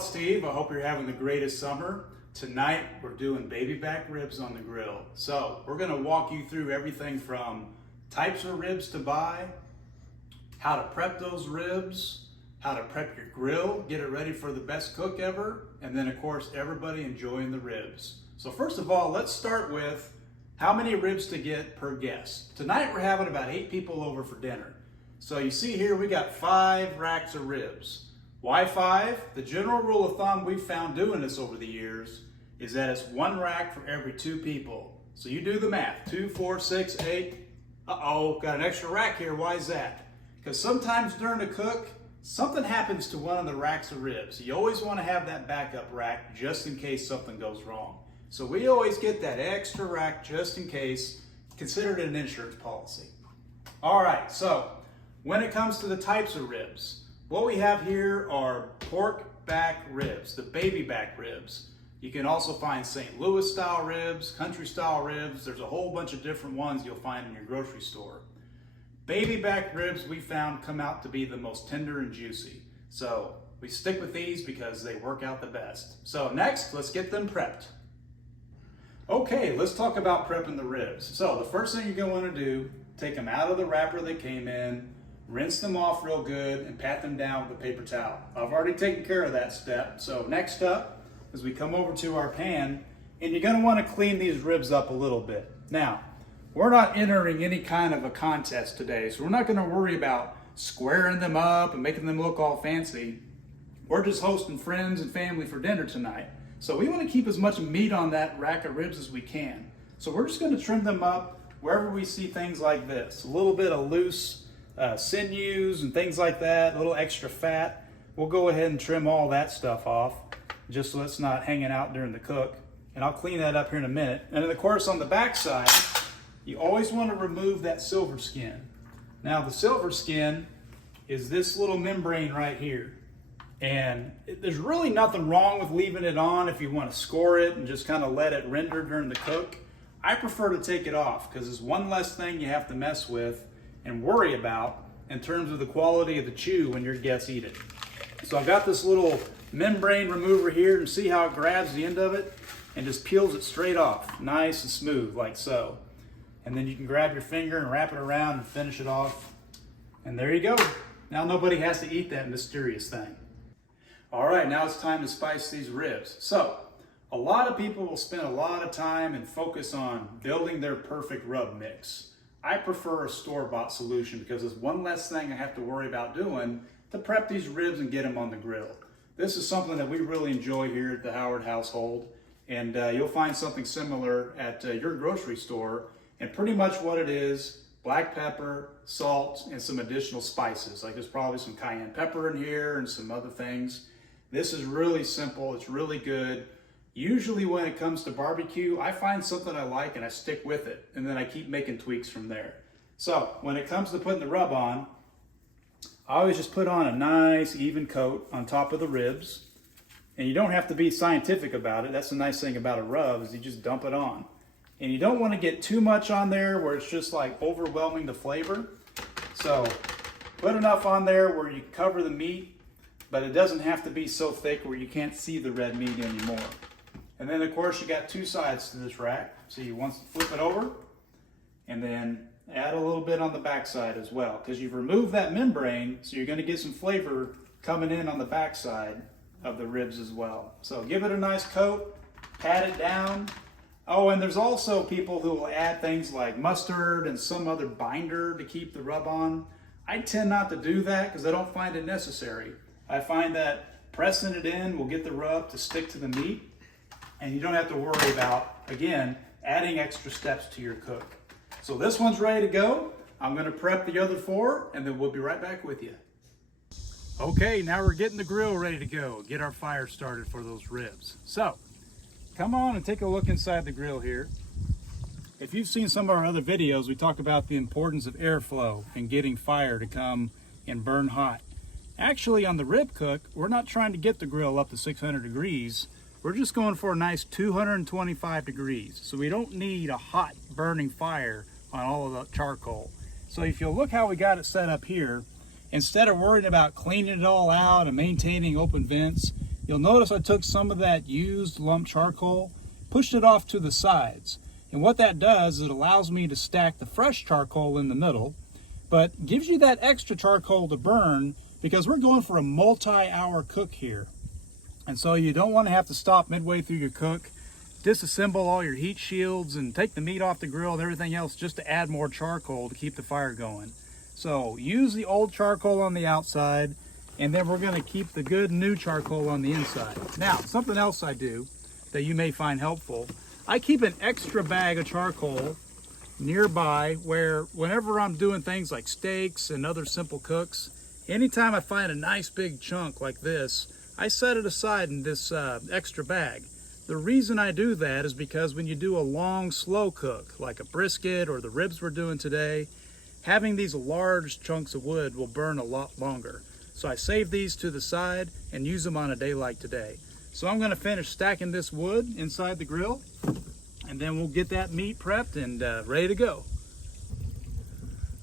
it's Steve. I hope you're having the greatest summer. Tonight, we're doing baby back ribs on the grill. So we're gonna walk you through everything from types of ribs to buy, how to prep those ribs, how to prep your grill, get it ready for the best cook ever, and then of course, everybody enjoying the ribs. So first of all, let's start with how many ribs to get per guest. Tonight, we're having about 8 people over for dinner. So you see here, we got 5 racks of ribs. Why 5? The general rule of thumb we've found doing this over the years is that it's 1 rack for every 2 people. So you do the math, 2, 4, 6, 8. Uh-oh, got an extra rack here, why is that? Because sometimes during a cook, something happens to one of the racks of ribs. You always want to have that backup rack just in case something goes wrong. So we always get that extra rack just in case, consider it an insurance policy. All right, so when it comes to the types of ribs, what we have here are pork back ribs, the baby back ribs. You can also find St. Louis style ribs, country style ribs. There's a whole bunch of different ones you'll find in your grocery store. Baby back ribs we found come out to be the most tender and juicy. So we stick with these because they work out the best. So next, let's get them prepped. Okay, let's talk about prepping the ribs. So the first thing you're going to want to do, take them out of the wrapper they came in, rinse them off real good, and pat them down with a paper towel. I've already taken care of that step. So next up, as we come over to our pan, and you're gonna wanna clean these ribs up a little bit. Now, we're not entering any kind of a contest today, so we're not gonna worry about squaring them up and making them look all fancy. We're just hosting friends and family for dinner tonight. So we wanna keep as much meat on that rack of ribs as we can. So we're just gonna trim them up wherever we see things like this. A little bit of loose sinews and things like that, a little extra fat. We'll go ahead and trim all that stuff off, just so it's not hanging out during the cook. And I'll clean that up here in a minute. And then of course on the back side, you always want to remove that silver skin. Now the silver skin is this little membrane right here. And there's really nothing wrong with leaving it on if you want to score it and just kind of let it render during the cook. I prefer to take it off because it's one less thing you have to mess with and worry about in terms of the quality of the chew when your guests eat it. So I've got this little membrane remover here, and see how it grabs the end of it and just peels it straight off, nice and smooth like so. And then you can grab your finger and wrap it around and finish it off. And there you go. Now nobody has to eat that mysterious thing. All right, now it's time to spice these ribs. So a lot of people will spend a lot of time and focus on building their perfect rub mix. I prefer a store-bought solution because it's one less thing I have to worry about doing to prep these ribs and get them on the grill. This is something that we really enjoy here at the Howard household, and you'll find something similar at your grocery store. And pretty much what it is, black pepper, salt, and some additional spices. Like there's probably some cayenne pepper in here and some other things. This is really simple, it's really good. Usually when it comes to barbecue, I find something I like and I stick with it, and then I keep making tweaks from there. So when it comes to putting the rub on, I always just put on a nice even coat on top of the ribs. And you don't have to be scientific about it. That's the nice thing about a rub is you just dump it on. And you don't want to get too much on there where it's just like overwhelming the flavor. So put enough on there where you cover the meat, but it doesn't have to be so thick where you can't see the red meat anymore. And then of course you got 2 sides to this rack. So you want to flip it over and then add a little bit on the back side as well, because you've removed that membrane, so you're going to get some flavor coming in on the back side of the ribs as well. So give it a nice coat, pat it down. Oh, and there's also people who will add things like mustard and some other binder to keep the rub on. I tend not to do that because I don't find it necessary. I find that pressing it in will get the rub to stick to the meat, and you don't have to worry about, again, adding extra steps to your cook. So this one's ready to go. I'm gonna prep the other 4, and then we'll be right back with you. Okay, now we're getting the grill ready to go. Get our fire started for those ribs. So, come on and take a look inside the grill here. If you've seen some of our other videos, we talk about the importance of airflow and getting fire to come and burn hot. Actually, on the rib cook, we're not trying to get the grill up to 600 degrees. We're just going for a nice 225 degrees. So we don't need a hot burning fire on all of the charcoal. So if you look how we got it set up here, instead of worrying about cleaning it all out and maintaining open vents, you'll notice I took some of that used lump charcoal, pushed it off to the sides. And what that does is it allows me to stack the fresh charcoal in the middle, but gives you that extra charcoal to burn because we're going for a multi-hour cook here. And so you don't want to have to stop midway through your cook, disassemble all your heat shields and take the meat off the grill and everything else just to add more charcoal to keep the fire going. So use the old charcoal on the outside, and then we're going to keep the good new charcoal on the inside. Now, something else I do that you may find helpful, I keep an extra bag of charcoal nearby where whenever I'm doing things like steaks and other simple cooks, anytime I find a nice big chunk like this, I set it aside in this extra bag. The reason I do that is because when you do a long, slow cook, like a brisket or the ribs we're doing today, having these large chunks of wood will burn a lot longer. So I save these to the side and use them on a day like today. So I'm going to finish stacking this wood inside the grill, and then we'll get that meat prepped and ready to go.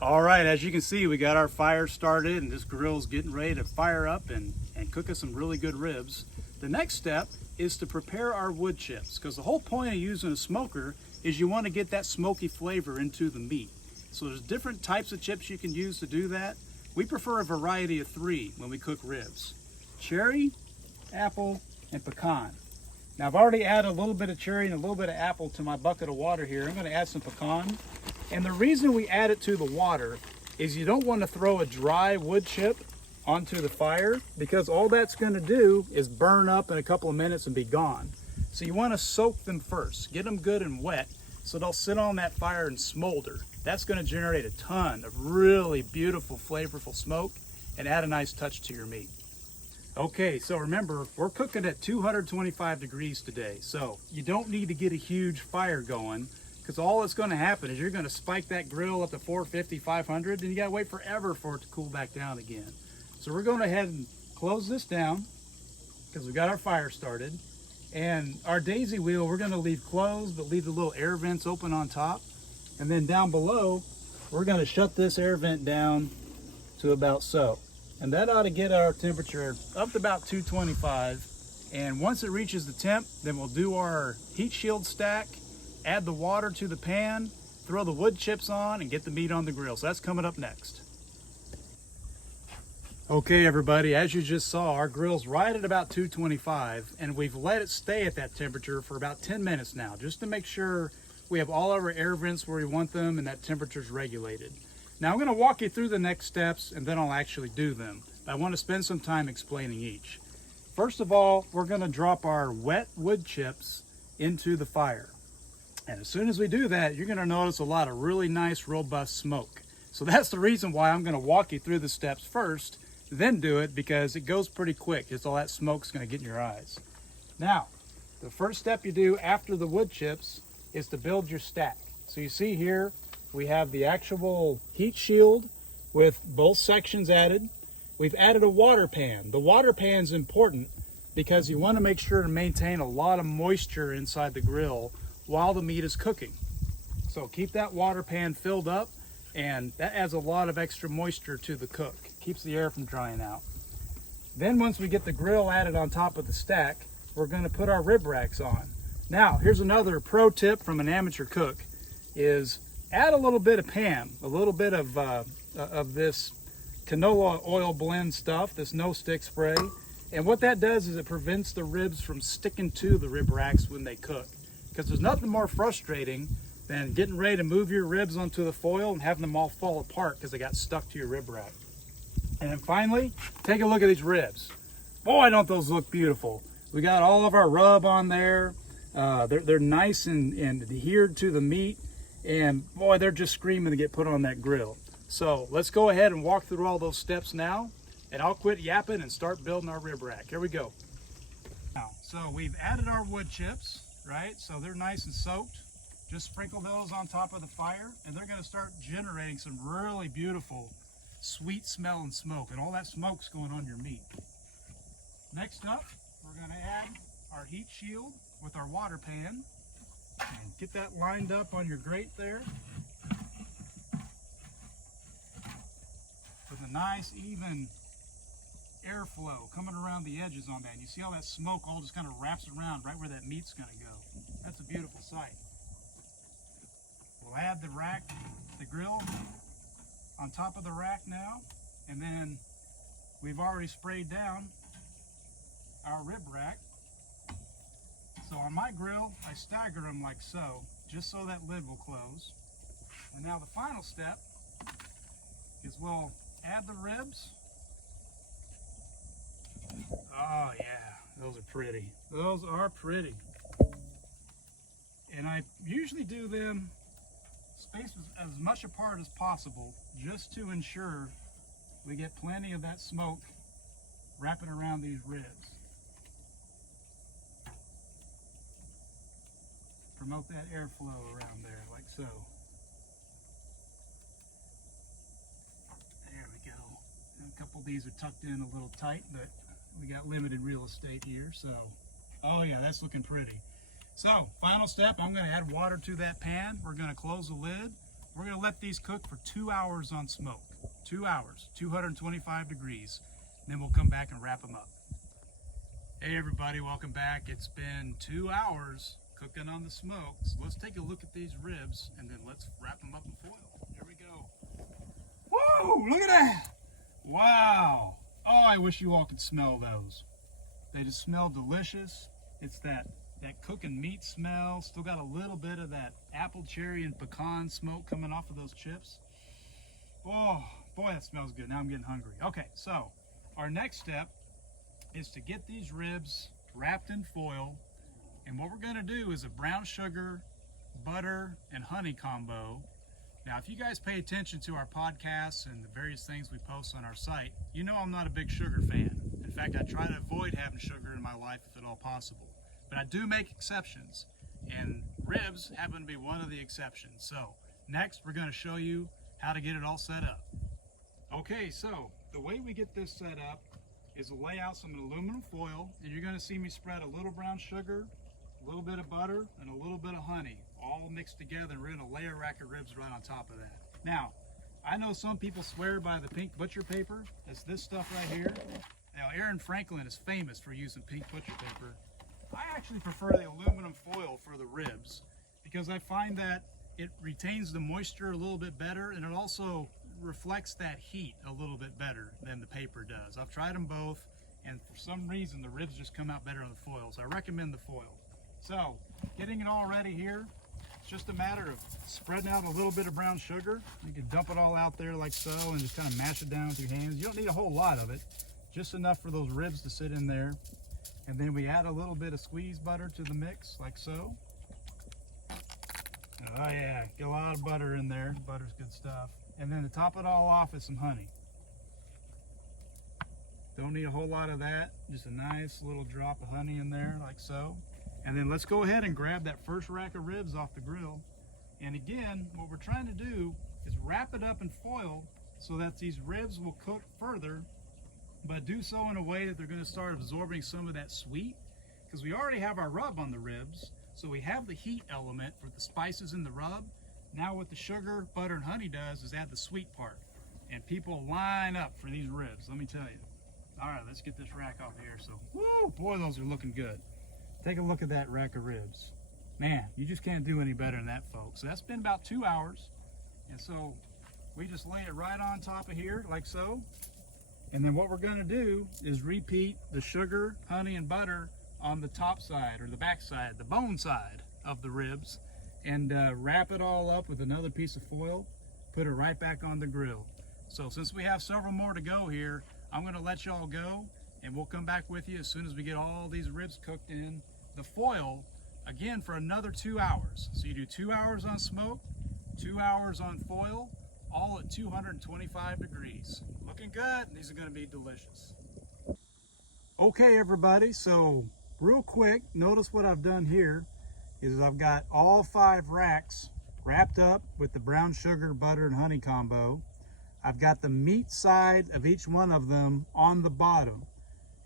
All right, as you can see, we got our fire started and this grill's getting ready to fire up and cook us some really good ribs. The next step is to prepare our wood chips, because the whole point of using a smoker is you want to get that smoky flavor into the meat. So there's different types of chips you can use to do that. We prefer a variety of 3 when we cook ribs: cherry, apple, and pecan. Now I've already added a little bit of cherry and a little bit of apple to my bucket of water here. I'm going to add some pecan. And the reason we add it to the water is you don't want to throw a dry wood chip onto the fire, because all that's going to do is burn up in a couple of minutes and be gone. So you want to soak them first, get them good and wet so they'll sit on that fire and smolder. That's going to generate a ton of really beautiful, flavorful smoke and add a nice touch to your meat. Okay, so remember, we're cooking at 225 degrees today, so you don't need to get a huge fire going, because all that's going to happen is you're going to spike that grill up to 450, 500, and you got to wait forever for it to cool back down again. So we're going to ahead and close this down because we got our fire started. And our daisy wheel, we're going to leave closed, but leave the little air vents open on top. And then down below, we're going to shut this air vent down to about so. And that ought to get our temperature up to about 225. And once it reaches the temp, then we'll do our heat shield stack, add the water to the pan, throw the wood chips on, and get the meat on the grill. So that's coming up next. Okay everybody, as you just saw, our grill's right at about 225, and we've let it stay at that temperature for about 10 minutes now, just to make sure we have all of our air vents where we want them and that temperature's regulated. Now I'm going to walk you through the next steps and then I'll actually do them. I want to spend some time explaining each. First of all, we're going to drop our wet wood chips into the fire. And as soon as we do that, you're going to notice a lot of really nice, robust smoke. So that's the reason why I'm going to walk you through the steps first, then do it, because it goes pretty quick. Just all that smoke's going to get in your eyes. Now, the first step you do after the wood chips is to build your stack. So you see here, we have the actual heat shield with both sections added. We've added a water pan. The water pan's important because you want to make sure to maintain a lot of moisture inside the grill while the meat is cooking. So keep that water pan filled up, and that adds a lot of extra moisture to the cook. Keeps the air from drying out. Then once we get the grill added on top of the stack, we're going to put our rib racks on. Now, here's another pro tip from an amateur cook, is add a little bit of PAM, a little bit of this canola oil blend stuff, this no stick spray. And what that does is it prevents the ribs from sticking to the rib racks when they cook. Because there's nothing more frustrating than getting ready to move your ribs onto the foil and having them all fall apart because they got stuck to your rib rack. And then finally, take a look at these ribs. Boy, don't those look beautiful. We got all of our rub on there. They're nice and adhered to the meat. And boy, they're just screaming to get put on that grill. So let's go ahead and walk through all those steps now. And I'll quit yapping and start building our rib rack. Here we go. Now, so we've added our wood chips, right? So they're nice and soaked. Just sprinkle those on top of the fire, and they're going to start generating some really beautiful sweet smell and smoke, and all that smoke's going on your meat. Next up, we're going to add our heat shield with our water pan, and get that lined up on your grate there with a nice even airflow coming around the edges on that. And you see how that smoke all just kind of wraps around right where that meat's going to go. That's a beautiful sight. We'll add the rack, the grill on top of the rack now, and then we've already sprayed down our rib rack. So on my grill, I stagger them like so, just so that lid will close. And now the final step is we'll add the ribs. Oh yeah, those are pretty. Those are pretty. And I usually do them spaced as much apart as possible, just to ensure we get plenty of that smoke wrapping around these ribs. Promote that airflow around there, like so. There we go. And a couple of these are tucked in a little tight, but we got limited real estate here, so. Oh yeah, that's looking pretty. So, final step, I'm gonna add water to that pan. We're gonna close the lid. We're gonna let these cook for 2 hours on smoke. 2 hours, 225 degrees. Then we'll come back and wrap them up. Hey everybody, welcome back. It's been 2 hours cooking on the smoke. So let's take a look at these ribs and then let's wrap them up in foil. Here we go. Whoa, look at that. Wow. Oh, I wish you all could smell those. They just smell delicious. It's that cooking meat smell. Still got a little bit of that apple, cherry, and pecan smoke coming off of those chips. Oh, boy, that smells good. Now I'm getting hungry. Okay, so our next step is to get these ribs wrapped in foil. And what we're going to do is a brown sugar, butter, and honey combo. Now, if you guys pay attention to our podcasts and the various things we post on our site, you know I'm not a big sugar fan. In fact, I try to avoid having sugar in my life if at all possible. But I do make exceptions, and ribs happen to be one of the exceptions. So, next we're going to show you how to get it all set up. Okay, so the way we get this set up is to lay out some aluminum foil, and you're going to see me spread a little brown sugar, a little bit of butter, and a little bit of honey, all mixed together, and we're going to lay a rack of ribs right on top of that. Now, I know some people swear by the pink butcher paper. That's this stuff right here. Now, Aaron Franklin is famous for using pink butcher paper. I actually prefer the aluminum foil for the ribs because I find that it retains the moisture a little bit better, and it also reflects that heat a little bit better than the paper does. I've tried them both, and for some reason the ribs just come out better on the foil, so I recommend the foil. So, getting it all ready here, it's just a matter of spreading out a little bit of brown sugar. You can dump it all out there like so and just kind of mash it down with your hands. You don't need a whole lot of it, just enough for those ribs to sit in there. And then we add a little bit of squeezed butter to the mix, like so. Oh yeah, get a lot of butter in there. Butter's good stuff. And then to top it all off is some honey. Don't need a whole lot of that, just a nice little drop of honey in there, like so. And then let's go ahead and grab that first rack of ribs off the grill. And again, what we're trying to do is wrap it up in foil so that these ribs will cook further, but do so in a way that they're going to start absorbing some of that sweet, because we already have our rub on the ribs, so we have the heat element for the spices in the rub. Now what the sugar, butter, and honey does is add the sweet part, and people line up for these ribs, let me tell you. All right, let's get this rack off here. So, woo, boy, those are looking good. Take a look at that rack of ribs. Man, you just can't do any better than that, folks. So that's been about 2 hours, and so we just lay it right on top of here, like so. And then what we're going to do is repeat the sugar, honey, and butter on the top side, or the back side, the bone side of the ribs, and wrap it all up with another piece of foil, put it right back on the grill. So since we have several more to go here, I'm going to let y'all go, and we'll come back with you as soon as we get all these ribs cooked in the foil, again for another 2 hours. So you do 2 hours on smoke, 2 hours on foil, all at 225 degrees. Looking good. These are going to be delicious. Okay, everybody, so real quick, notice what I've done here is I've got all 5 racks wrapped up with the brown sugar, butter, and honey combo. I've got the meat side of each one of them on the bottom.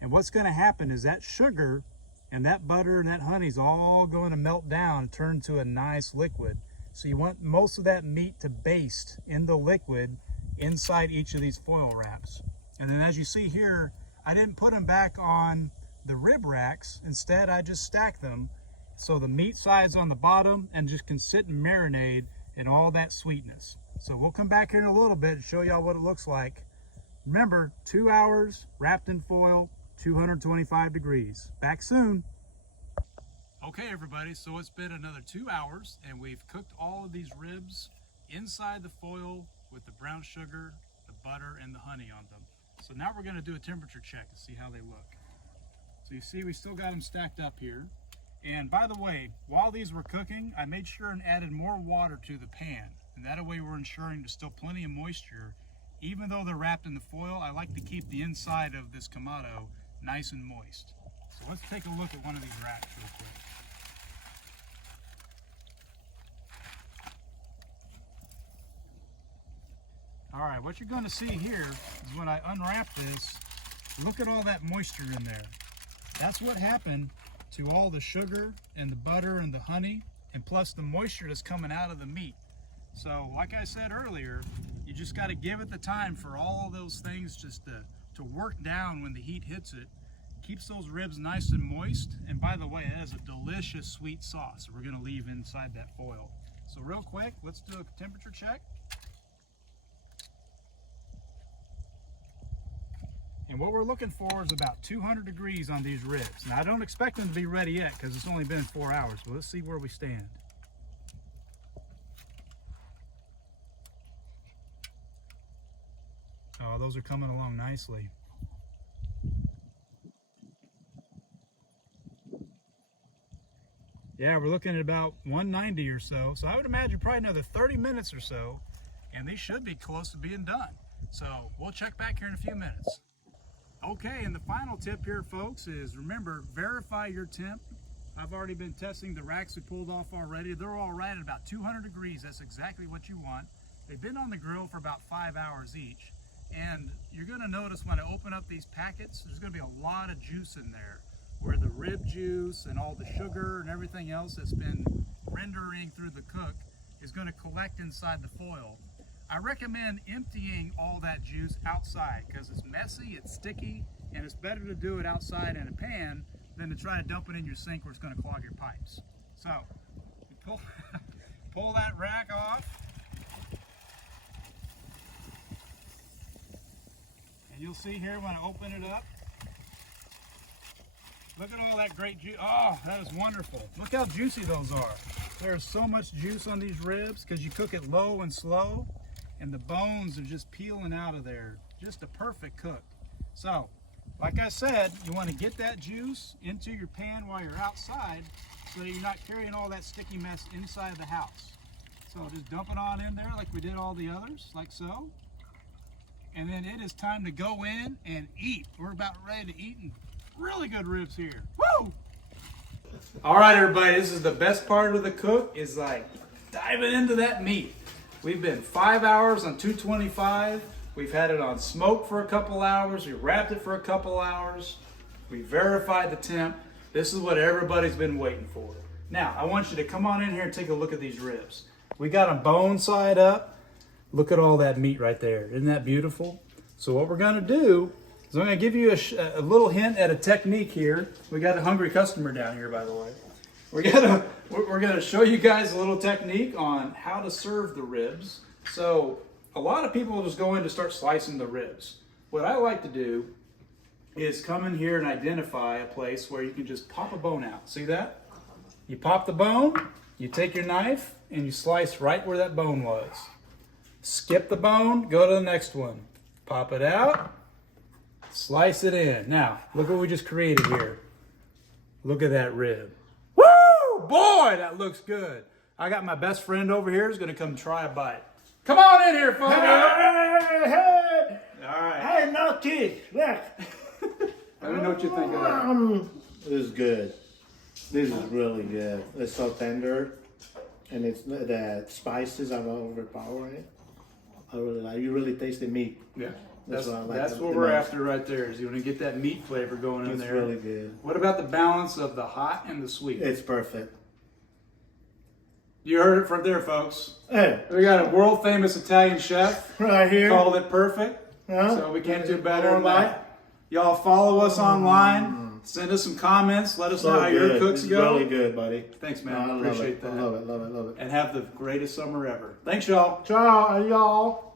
And what's going to happen is that sugar and that butter and that honey is all going to melt down and turn to a nice liquid. So you want most of that meat to baste in the liquid inside each of these foil wraps. And then as you see here, I didn't put them back on the rib racks. Instead, I just stacked them so the meat sides on the bottom and just can sit and marinate in all that sweetness. So we'll come back here in a little bit and show y'all what it looks like. Remember, 2 hours wrapped in foil, 225 degrees. Back soon. Okay, everybody, so it's been another 2 hours and we've cooked all of these ribs inside the foil with the brown sugar, the butter, and the honey on them. So now we're gonna do a temperature check to see how they look. So you see we still got them stacked up here. And by the way, while these were cooking, I made sure and added more water to the pan. And that way we're ensuring there's still plenty of moisture. Even though they're wrapped in the foil, I like to keep the inside of this Kamado nice and moist. So let's take a look at one of these racks real quick. All right, what you're gonna see here is when I unwrap this, look at all that moisture in there. That's what happened to all the sugar and the butter and the honey, and plus the moisture that's coming out of the meat. So like I said earlier, you just gotta give it the time for all of those things just to work down when the heat hits it. Keeps those ribs nice and moist. And by the way, it has a delicious sweet sauce we're gonna leave inside that foil. So real quick, let's do a temperature check. And what we're looking for is about 200 degrees on these ribs. Now I don't expect them to be ready yet because it's only been 4 hours, but let's see where we stand. Oh, those are coming along nicely. Yeah, we're looking at about 190 or so. So I would imagine probably another 30 minutes or so, and these should be close to being done. So we'll check back here in a few minutes. Okay, and the final tip here, folks, is remember, verify your temp. I've already been testing the racks we pulled off already. They're all right at about 200 degrees. That's exactly what you want. They've been on the grill for about 5 hours each. And you're gonna notice when I open up these packets, there's gonna be a lot of juice in there, where the rib juice and all the sugar and everything else that's been rendering through the cook is gonna collect inside the foil. I recommend emptying all that juice outside because it's messy, it's sticky, and it's better to do it outside in a pan than to try to dump it in your sink where it's going to clog your pipes. So, you pull that rack off, and you'll see here when I open it up, look at all that great juice. Oh, that is wonderful. Look how juicy those are. There's so much juice on these ribs because you cook it low and slow. And the bones are just peeling out of there. Just a perfect cook. So, like I said, you want to get that juice into your pan while you're outside so that you're not carrying all that sticky mess inside the house. So just dump it on in there like we did all the others, like so. And then it is time to go in and eat. We're about ready to eat, and really good ribs here. Woo! All right, everybody, this is the best part of the cook, is like diving into that meat. We've been 5 hours on 225. We've had it on smoke for a couple hours. We wrapped it for a couple hours. We verified the temp. This is what everybody's been waiting for. Now, I want you to come on in here and take a look at these ribs. We got them bone side up. Look at all that meat right there. Isn't that beautiful? So what we're gonna do is I'm gonna give you a little hint at a technique here. We got a hungry customer down here, by the way. We're gonna show you guys a little technique on how to serve the ribs. So a lot of people just go in to start slicing the ribs. What I like to do is come in here and identify a place where you can just pop a bone out. See that? You pop the bone, you take your knife, and you slice right where that bone was. Skip the bone, go to the next one. Pop it out, slice it in. Now, look what we just created here. Look at that rib. Boy, that looks good. I got my best friend over here who's going to come try a bite. Come on in here, folks. Hey. All right. Hey, no teeth. Look. Let me know what you think of that. This is good. This is really good. It's so tender, and it's the spices are overpowering. I really like. You really taste the meat. Yeah. That's what I like. That's what we're after right there. Is you want to get that meat flavor going in there. It's really good. What about the balance of the hot and the sweet? It's perfect. You heard it from there, folks. Hey, We got a world famous Italian chef right here. called it perfect. Huh? So we can't do better than that. Y'all follow us online. Send us some comments. Let us know So how your good. cooks It's go. really good, buddy. Thanks, man. I love Appreciate it. that. I love it, love it, love it. And have the greatest summer ever. Thanks, y'all. Ciao, y'all.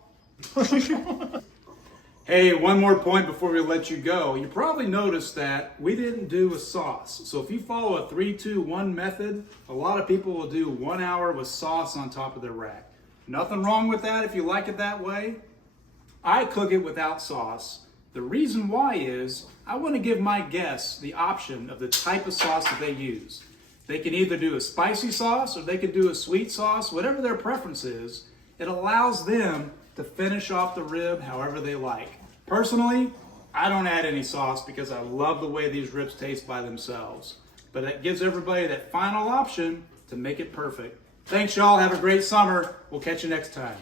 Hey, one more point before we let you go. You probably noticed that we didn't do a sauce. So if you follow a 3-2-1 method, a lot of people will do 1 hour with sauce on top of their rack. Nothing wrong with that if you like it that way. I cook it without sauce. The reason why is I want to give my guests the option of the type of sauce that they use. They can either do a spicy sauce or they can do a sweet sauce, whatever their preference is. It allows them to finish off the rib however they like. Personally, I don't add any sauce because I love the way these ribs taste by themselves. But it gives everybody that final option to make it perfect. Thanks, y'all. Have a great summer. We'll catch you next time.